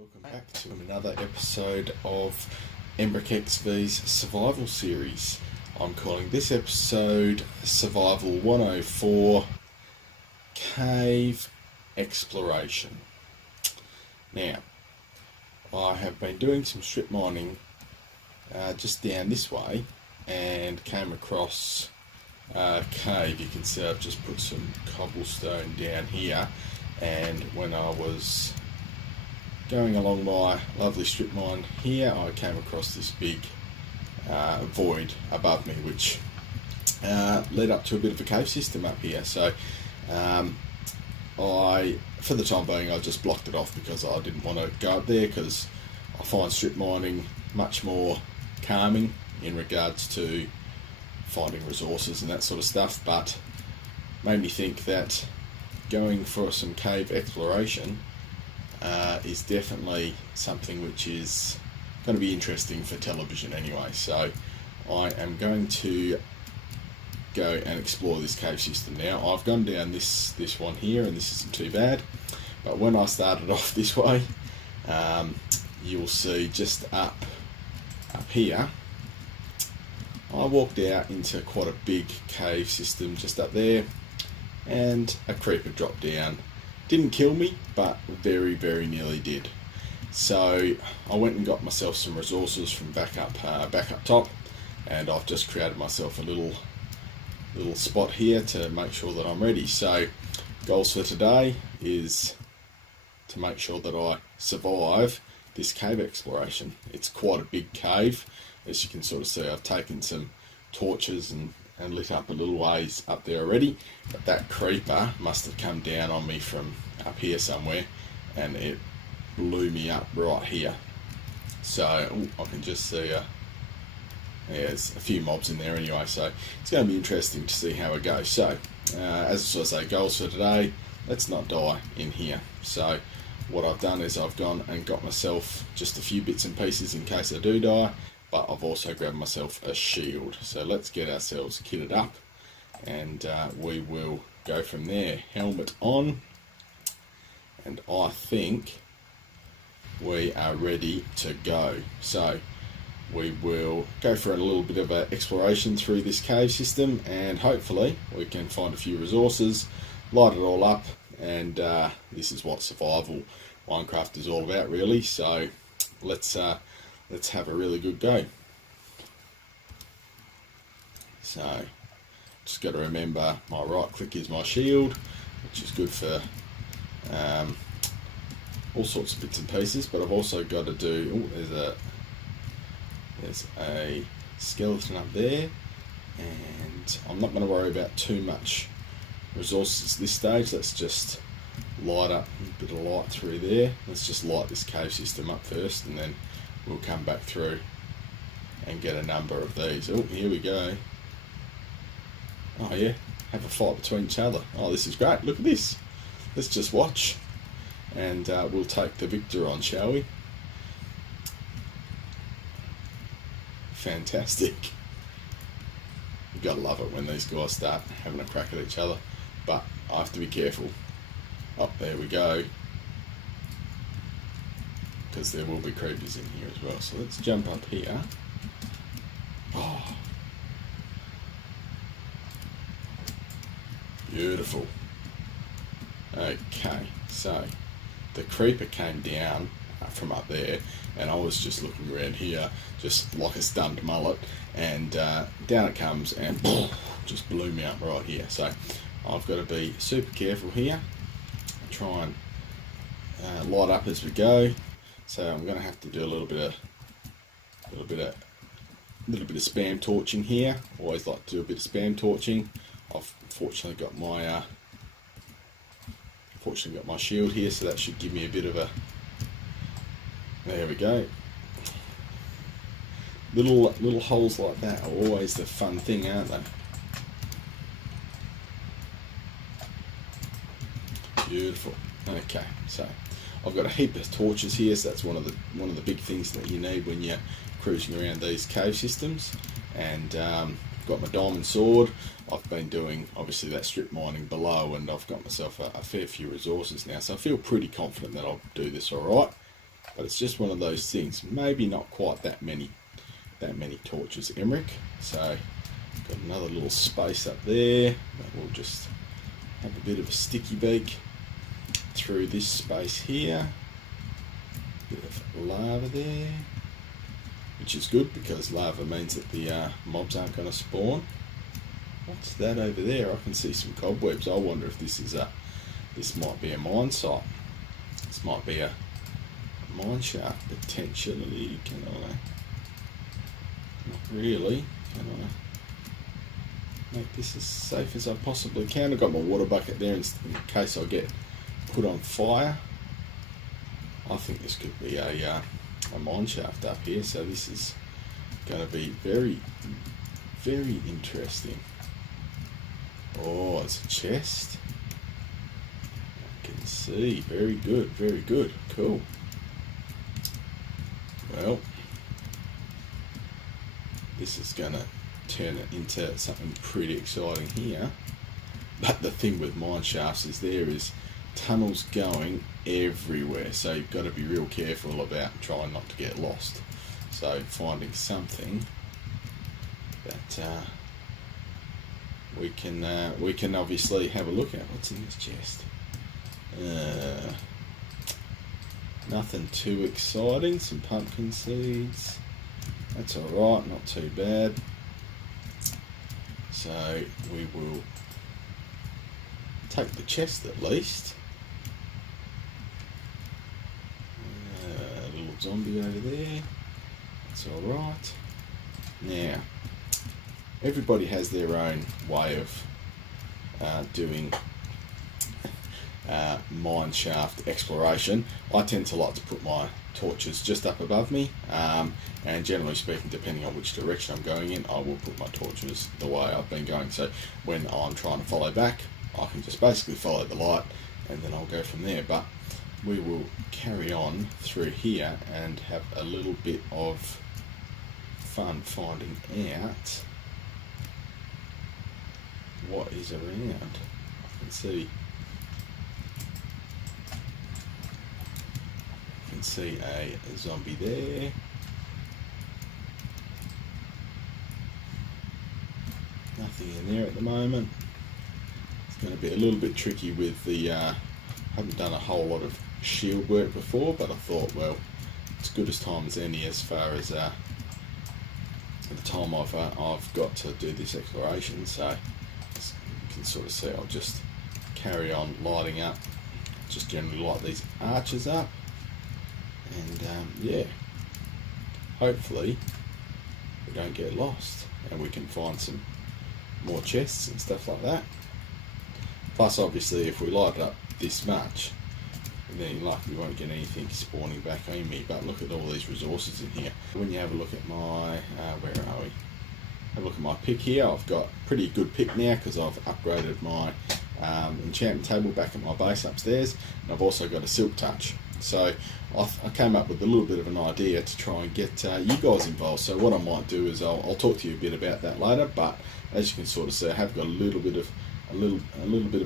Welcome back to another episode of Embrick XV's Survival Series. I'm calling this episode Survival 104 Cave Exploration. Now, I have been doing some strip mining just down this way and came across a cave. You can see I've just put some cobblestone down here, and when I was going along my lovely strip mine here, I came across this big void above me, which led up to a bit of a cave system up here. So for the time being, I just blocked it off because I didn't want to go up there, because I find strip mining much more calming in regards to finding resources and that sort of stuff. But made me think that going for some cave exploration is definitely something which is going to be interesting for television anyway. So I am going to go and explore this cave system now. I've gone down this one here, and this isn't too bad, but when I started off this way, you'll see just up here, I walked out into quite a big cave system just up there, and a creeper dropped down. Didn't kill me, but very, very nearly did. So I went and got myself some resources from back up top, and I've just created myself a little spot here to make sure that I'm ready. So goals for today is to make sure that I survive this cave exploration. It's quite a big cave. As you can sort of see, I've taken some torches and lit up a little ways up there already, but that creeper must have come down on me from up here somewhere, and it blew me up right here. So I can just see there's a few mobs in there anyway, so it's going to be interesting to see how it goes. So as I sort of say, goals for today, let's not die in here. So what I've done is I've gone and got myself just a few bits and pieces in case I do die, but I've also grabbed myself a shield. So let's get ourselves kitted up, and we will go from there. Helmet on, and I think we are ready to go. So we will go for a little bit of an exploration through this cave system, and hopefully we can find a few resources, light it all up, and this is what survival Minecraft is all about, really. So let's have a really good go. So just got to remember my right click is my shield, which is good for all sorts of bits and pieces. But I've also got to do, there's a skeleton up there, and I'm not going to worry about too much resources at this stage. Let's just light up a bit of light through there. Let's just light this cave system up first, and then we'll come back through and get a number of these. Oh, here we go. Oh yeah, have a fight between each other. Oh, this is great. Look at this. Let's just watch, and we'll take the victor on, shall we? Fantastic. You've got to love it when these guys start having a crack at each other, but I have to be careful. Oh, there we go, because there will be creepers in here as well. So let's jump up here. Oh, beautiful. Okay, so the creeper came down from up there, and I was just looking around here just like a stunned mullet, and down it comes and just blew me up right here. So I've got to be super careful here, try and light up as we go. So I'm going to have to do a little bit of spam torching here. Always like to do a bit of spam torching. I've fortunately got my shield here, so that should give me a bit of a. There we go. Little holes like that are always the fun thing, aren't they? Beautiful. Okay, so I've got a heap of torches here, so that's one of the big things that you need when you're cruising around these cave systems. And got my diamond sword. I've been doing obviously that strip mining below, and I've got myself a fair few resources now, so I feel pretty confident that I'll do this all right. but it's just one of those things. Maybe not quite that many torches, Emmerich. So got another little space up there that we'll just have a bit of a sticky beak through this space here. Bit of lava there, which is good because lava means that the mobs aren't going to spawn. What's that over there? I can see some cobwebs. I wonder if this is this might be a mine site. This might be a mine shaft potentially. Can I? Not really. Can I make this as safe as I possibly can? I've got my water bucket there in case I get put on fire. I think this could be a mine shaft up here, so this is going to be very, very interesting. Oh, it's a chest. I can see. Very good, very good. Cool. Well, this is going to turn it into something pretty exciting here. But the thing with mine shafts is there is tunnels going everywhere, so you've got to be real careful about trying not to get lost. So finding something that we can obviously have a look at. What's in this chest? Nothing too exciting. Some pumpkin seeds. That's alright, not too bad. So we will take the chest at least. Little zombie over there. That's alright. Now, everybody has their own way of doing mine shaft exploration. I tend to like to put my torches just up above me, and generally speaking, depending on which direction I'm going in, I will put my torches the way I've been going. So when I'm trying to follow back, I can just basically follow the light and then I'll go from there. But we will carry on through here and have a little bit of fun finding out what is around. I can see a zombie there. Nothing in there at the moment. It's going to be a little bit tricky with the haven't done a whole lot of shield work before, but I thought, well, it's good as time as any as far as the time I've got to do this exploration. So you can sort of see I'll just carry on lighting up, just generally light these arches up, and yeah, hopefully we don't get lost and we can find some more chests and stuff like that. Plus obviously if we light it up this much, then likely won't get anything spawning back on me. But look at all these resources in here. When you have a look at my where are we, have a look at my pick here. I've got a pretty good pick now because I've upgraded my enchantment table back at my base upstairs, and I've also got a silk touch. So I came up with a little bit of an idea to try and get you guys involved. So what I might do is I'll talk to you a bit about that later, but as you can sort of see, I have got a little bit of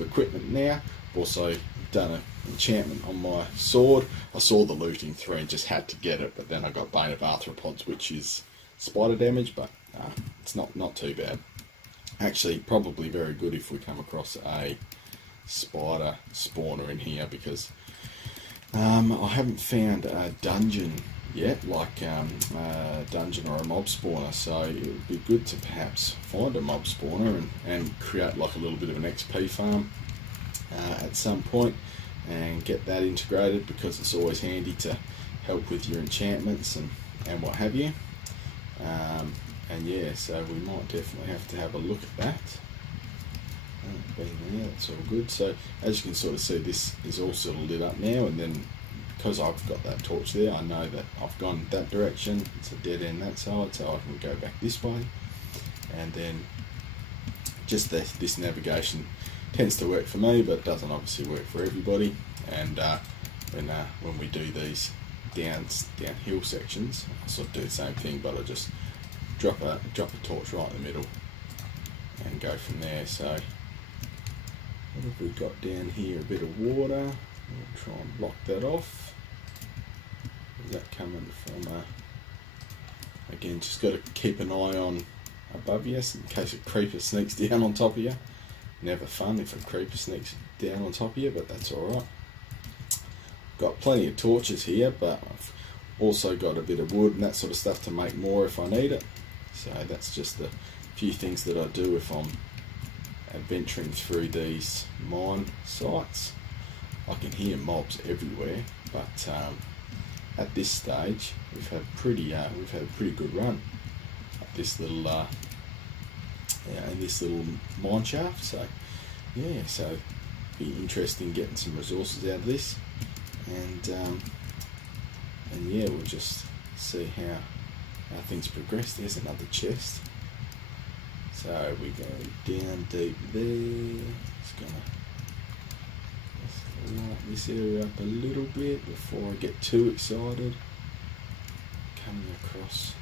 equipment now. I've also done an enchantment on my sword. I saw the looting through and just had to get it, but then I got Bane of Arthropods, which is spider damage, but it's not too bad. Actually, probably very good if we come across a spider spawner in here, because I haven't found a dungeon yet, like a dungeon or a mob spawner, so it would be good to perhaps find a mob spawner and create like a little bit of an XP farm at some point and get that integrated, because it's always handy to help with your enchantments and what have you. And yeah, so we might definitely have to have a look at that. Being there, that's all good. So as you can sort of see, this is all sort of lit up now, and then because I've got that torch there, I know that I've gone that direction. It's a dead end that side, so I can go back this way. And then just this navigation tends to work for me, but it doesn't obviously work for everybody. And when we do these downhill sections, I sort of do the same thing, but I just drop a torch right in the middle and go from there. So what have we got down here? A bit of water. We'll try and block that off. that coming from? Again, just got to keep an eye on above you in case a creeper sneaks down on top of you. Never fun if a creeper sneaks down on top of you, but that's alright. Got plenty of torches here, but I've also got a bit of wood and that sort of stuff to make more if I need it. So that's just a few things that I do if I'm adventuring through these mine sites. I can hear mobs everywhere, but at this stage we've had a pretty good run at this little in this little mine shaft. So yeah, so be interesting getting some resources out of this, and yeah, we'll just see how things progress. There's another chest. So we go down deep there. Just gonna light this area up a little bit before I get too excited. Coming across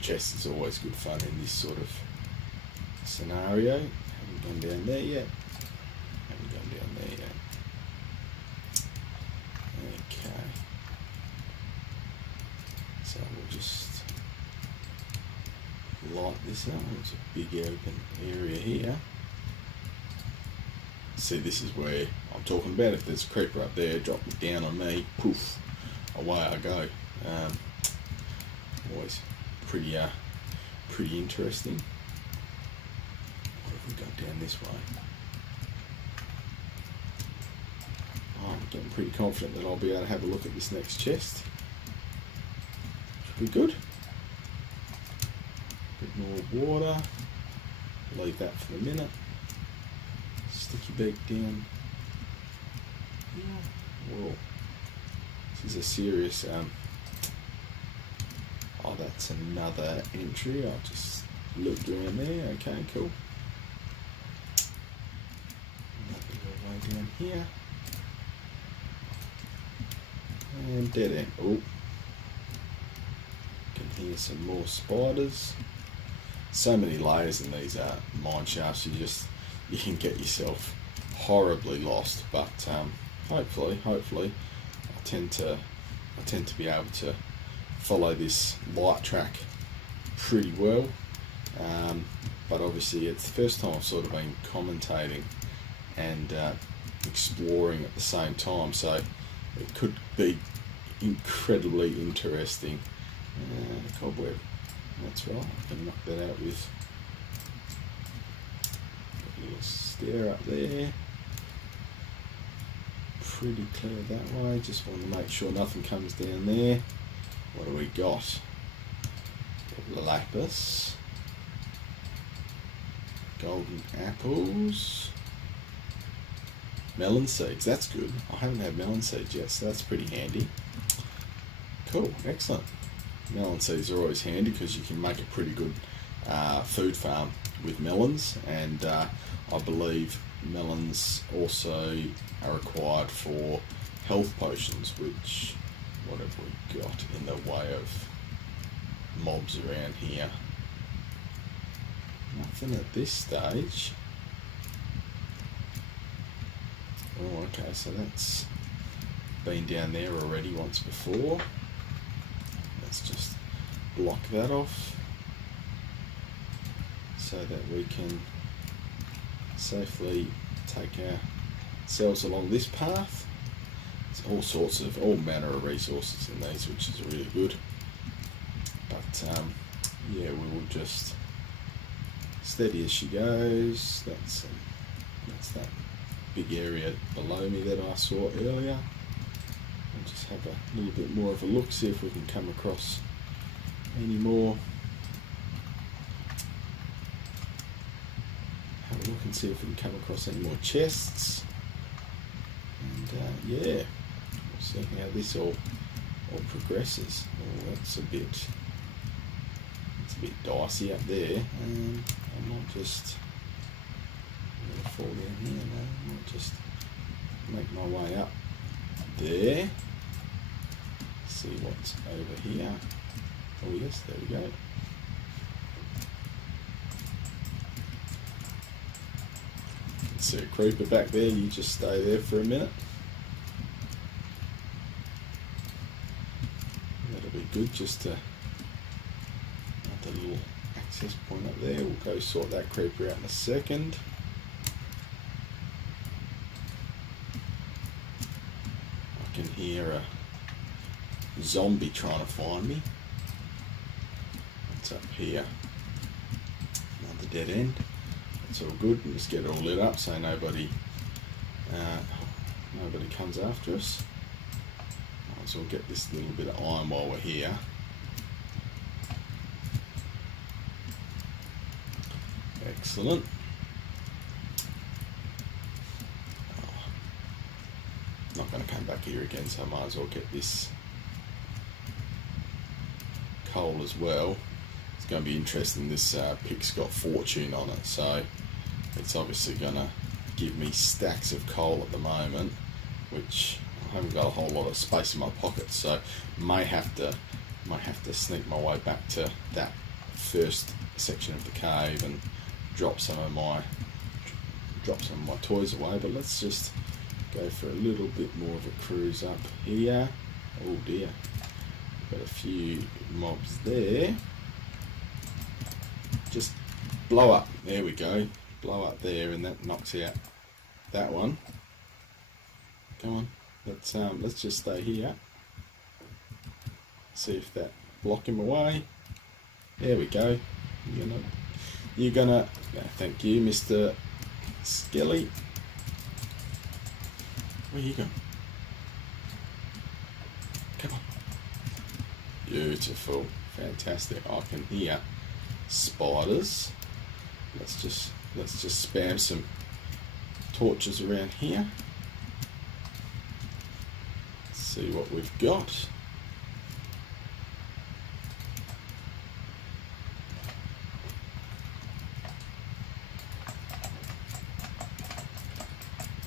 chests is always good fun in this sort of scenario. Haven't gone down there yet. Okay. So we'll just light this up. It's a big open area here. See, this is where I'm talking about. If there's a creeper up there, drop it down on me, poof, away I go. Always pretty interesting. What have we got down this way? Oh, I'm getting pretty confident that I'll be able to have a look at this next chest. Should be good. Bit more water. Leave that for the minute. Stick your beak down. Whoa. This is a serious. Oh, that's another entry. I'll just look around there. Okay, cool. Way down here. And dead end. Oh. Can hear some more spiders. So many layers in these mine shafts. You can get yourself horribly lost. But hopefully, I tend to be able to follow this light track pretty well. But obviously, it's the first time I've sort of been commentating and exploring at the same time, so it could be incredibly interesting. Cobweb, that's right, I can knock that out with a little stair up there. Pretty clear that way, just want to make sure nothing comes down there. What do we got? Lapis, golden apples, melon seeds. That's good. I haven't had melon seeds yet, so that's pretty handy. Cool, excellent. Melon seeds are always handy because you can make a pretty good food farm with melons, and I believe melons also are required for health potions, which, what have we got in the way of mobs around here? Nothing at this stage. Oh, okay, so that's been down there already once before. Let's just block that off so that we can safely take ourselves along this path. There's all manner of resources in these, which is really good. But yeah, we will just steady as she goes. That's that big area below me that I saw earlier. We'll just have a little bit more of a look, see if we can come across any more. Have a look and see if we can come across any more chests. And yeah, we'll see how this all progresses. Oh, that's a bit dicey up there. I might just fall down here. No, I might just make my way up there. See what's over here. Oh yes, there we go. See a creeper back there. You just stay there for a minute. good just to another little access point up there. We'll go sort that creeper out in a second. I can hear a zombie trying to find me. What's up here? Another dead end. That's all good. We'll just get it all lit up so nobody comes after us. Might as well get this little bit of iron while we're here. Excellent. Not going to come back here again, so I might as well get this coal as well. It's going to be interesting. This pick's got fortune on it, so it's obviously going to give me stacks of coal at the moment, which I haven't got a whole lot of space in my pockets, so may have to sneak my way back to that first section of the cave and drop some of my toys away. But let's just go for a little bit more of a cruise up here. Oh dear, got a few mobs there. Just blow up. There we go. Blow up there, and that knocks out that one. Come on, let's just stay here. See if that block him away. There we go. You're gonna. Thank you, Mr. Skelly. Where you going? Come on. Beautiful, fantastic. I can hear spiders. Let's just spam some torches around here. See what we've got.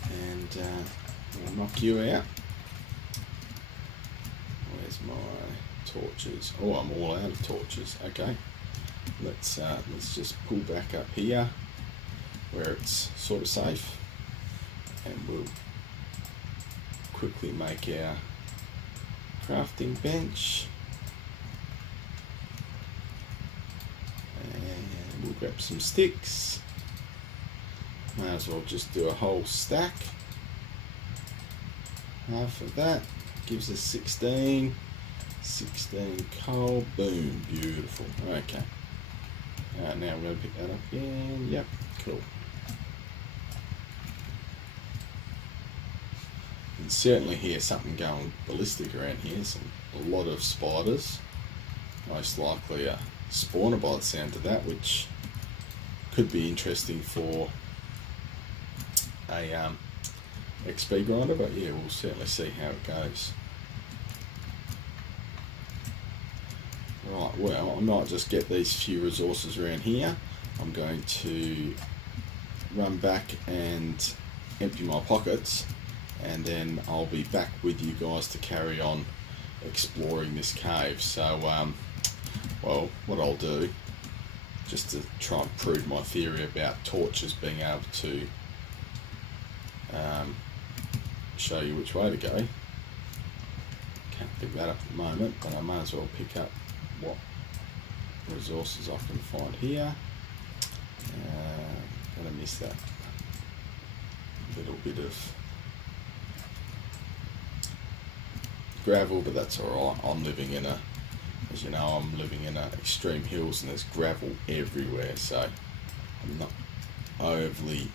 And we'll knock you out. Where's my torches? Oh, I'm all out of torches. Okay. Let's just pull back up here where it's sort of safe, and we'll quickly make our crafting bench, and we'll grab some sticks. May as well just do a whole stack. Half of that gives us 16 coal. Boom, beautiful. Okay. Now we're going to pick that up again. Yep, cool. You can certainly hear something going ballistic around here. A lot of spiders. Most likely a spawner by the sound of that, which could be interesting for a XP grinder, but yeah, we'll certainly see how it goes. Right, well, I might just get these few resources around here. I'm going to run back and empty my pockets, and then I'll be back with you guys to carry on exploring this cave. So, well, what I'll do, just to try and prove my theory about torches being able to show you which way to go. Can't pick that up at the moment, but I may as well pick up what resources I can find here. Gonna miss that little bit of gravel, but that's alright. I'm living in as you know, I'm living in extreme hills, and there's gravel everywhere, so I'm not overly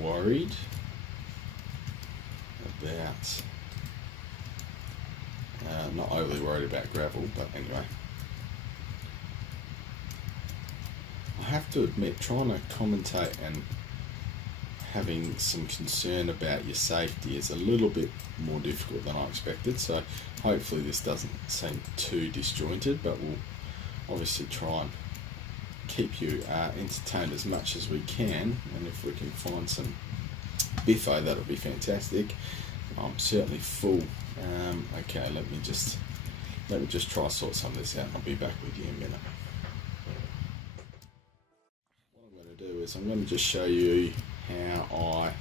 worried about not overly worried about gravel, but anyway. I have to admit, trying to commentate and having some concern about your safety is a little bit more difficult than I expected, so hopefully this doesn't seem too disjointed, but we'll obviously try and keep you entertained as much as we can, and if we can find some biffo, that'll be fantastic. I'm certainly full. Okay, let me just try sort some of this out, and I'll be back with you in a minute. What I'm going to do is I'm going to just show you how I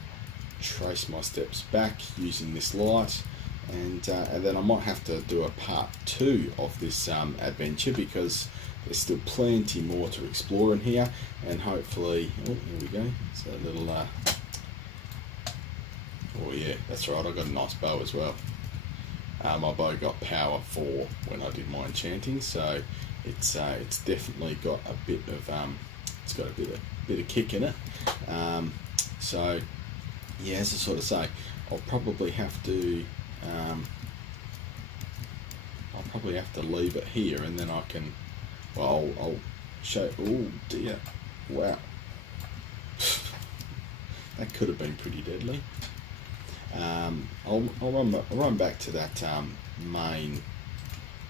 trace my steps back using this light. and then I might have to do a part 2 of this adventure, because there's still plenty more to explore in here, and hopefully, oh, here we go, so a little, oh yeah, that's right, I got a nice bow as well. My bow got power 4 when I did my enchanting, so it's definitely got a bit of it's got a bit of kick in it. So yeah, as I sort of say, I'll probably have to leave it here, and then I can, well, I'll show. Oh dear, wow, that could have been pretty deadly. I'll run back to that main.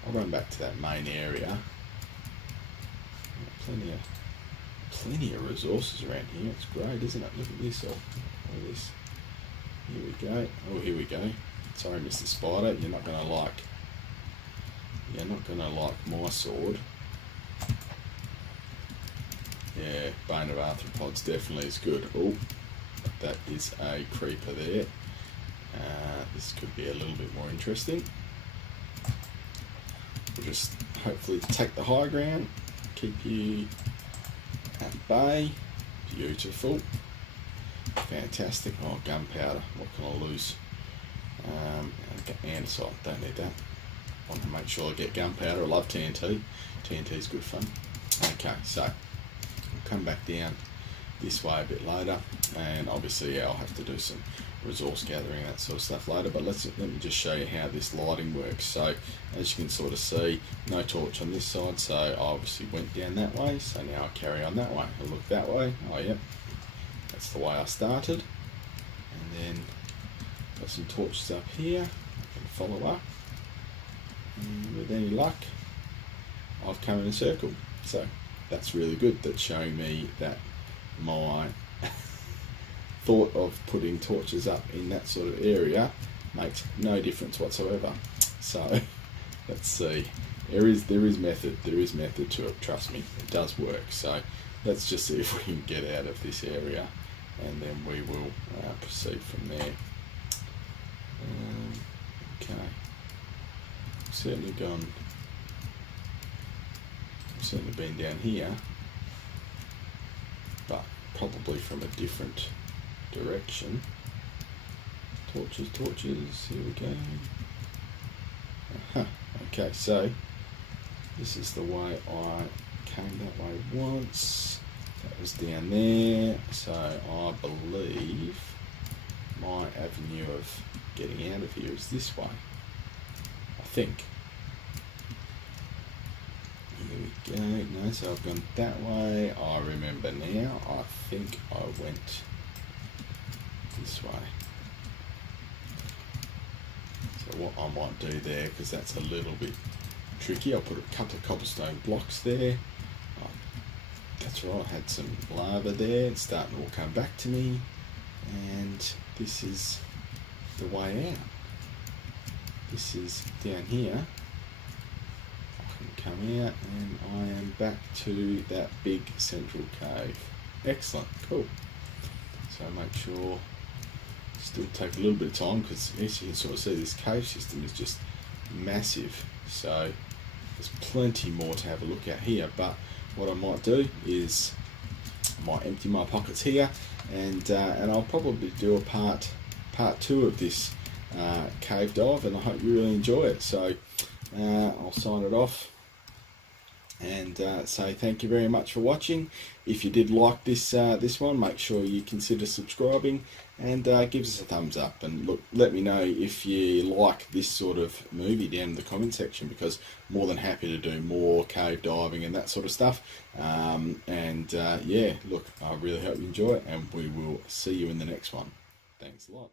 I'll run back to that main area. Plenty of resources around here. It's great, isn't it? Look at this. Look at this. Here we go. Oh, here we go. Sorry, Mr. Spider. You're not gonna like my sword. Yeah, Bane of Arthropods definitely is good. Oh, that is a creeper there. This could be a little bit more interesting. We'll just hopefully take the high ground, keep you at bay. Beautiful. Fantastic. Oh, gunpowder. What can I lose? Andesite. Don't need that. I want to make sure I get gunpowder. I love TNT. TNT is good fun. Okay, so we'll come back down this way a bit later, and obviously I'll have to do some resource gathering, that sort of stuff later, but let me just show you how this lighting works. So as you can sort of see, no torch on this side, so I obviously went down that way, so now I'll carry on that way. I'll look that way. Oh yeah, that's the way I started. And then got some torches up here, I can follow up, and with any luck I've come in a circle. So that's really good. That's showing me that my thought of putting torches up in that sort of area makes no difference whatsoever. So let's see. There is method to it. Trust me, it does work. So let's just see if we can get out of this area, and then we will proceed from there. Okay. Certainly been down here, but probably from a different direction. Torches, here we go. Okay, so this is the way I came that way once. That was down there, so I believe my avenue of getting out of here is this way, I think. Here we go. No, so I've gone that way. I remember now. I think I went this way. So what I might do there, because that's a little bit tricky, I'll put a couple of cobblestone blocks there. That's right, I had some lava there. It's starting to all come back to me, and this is the way out. This is down here. Come out, and I am back to that big central cave. Excellent, cool. So make sure, still take a little bit of time, because as you can sort of see, this cave system is just massive. So there's plenty more to have a look at here. But what I might do is I might empty my pockets here, and I'll probably do a part 2 of this cave dive, and I hope you really enjoy it. So I'll sign it off and say thank you very much for watching. If you did like this one, make sure you consider subscribing, and give us a thumbs up, and look, let me know if you like this sort of movie down in the comment section, because more than happy to do more cave diving and that sort of stuff. Yeah, look, I really hope you enjoy it, and we will see you in the next one. Thanks a lot.